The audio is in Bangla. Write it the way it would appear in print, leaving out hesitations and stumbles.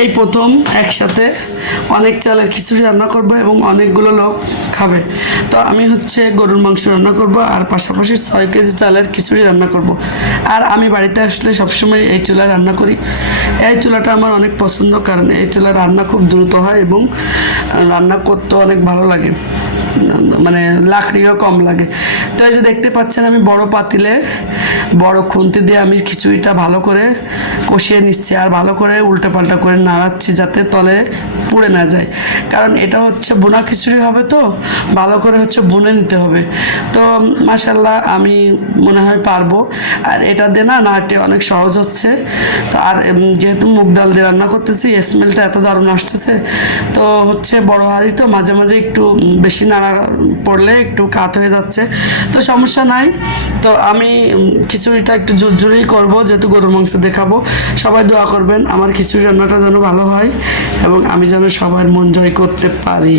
এই প্রথম একসাথে অনেক চালের খিচুড়ি রান্না করব এবং অনেকগুলো লোক খাবে। তো আমি হচ্ছে গরুর মাংস রান্না করব আর পাশাপাশি 6 কেজি চালের খিচুড়ি রান্না করব। আর আমি বাড়িতে আসলে সবসময় এই চুলায় রান্না করি। এই চুলাটা আমার অনেক পছন্দ, কারণ এই চুলায় রান্না খুব দ্রুত হয় এবং রান্না করতে অনেক ভালো লাগে, মানে লাকড়িও কম লাগে। তো এই যে দেখতে পাচ্ছেন আমি বড় পাতিলে বড় খুন্তি দিয়ে আমি খিচুড়িটা ভালো করে কষিয়ে নিচ্ছি আর ভালো করে উল্টা পাল্টা করে নাড়াচ্ছি যাতে তলে পুড়ে না যায়, কারণ এটা হচ্ছে বোনা খিচুড়ি হবে, তো ভালো করে হচ্ছে বুনে নিতে হবে। তো মাশাল্লাহ আমি মনে হয় পারবো। আর এটা দিয়ে না নাড়তে অনেক সহজ হচ্ছে। তো আর যেহেতু মুগ ডাল দিয়ে রান্না করতেছি, স্মেলটা এত দারুণ আসতেছে। তো হচ্ছে বড় হাঁড়ি, তো মাঝে মাঝে একটু বেশি নাড়া পড়লে একটু কাত হয়ে যাচ্ছে, তো সমস্যা নাই। তো আমি খিচুড়িটা একটু জোরজোরেই করবো, যেহেতু গরুর মাংস দেখাবো। সবাই দোয়া করবেন আমার খিচুড়ি রান্নাটা যেন ভালো হয় এবং আমি যেন সবার মন জয় করতে পারি।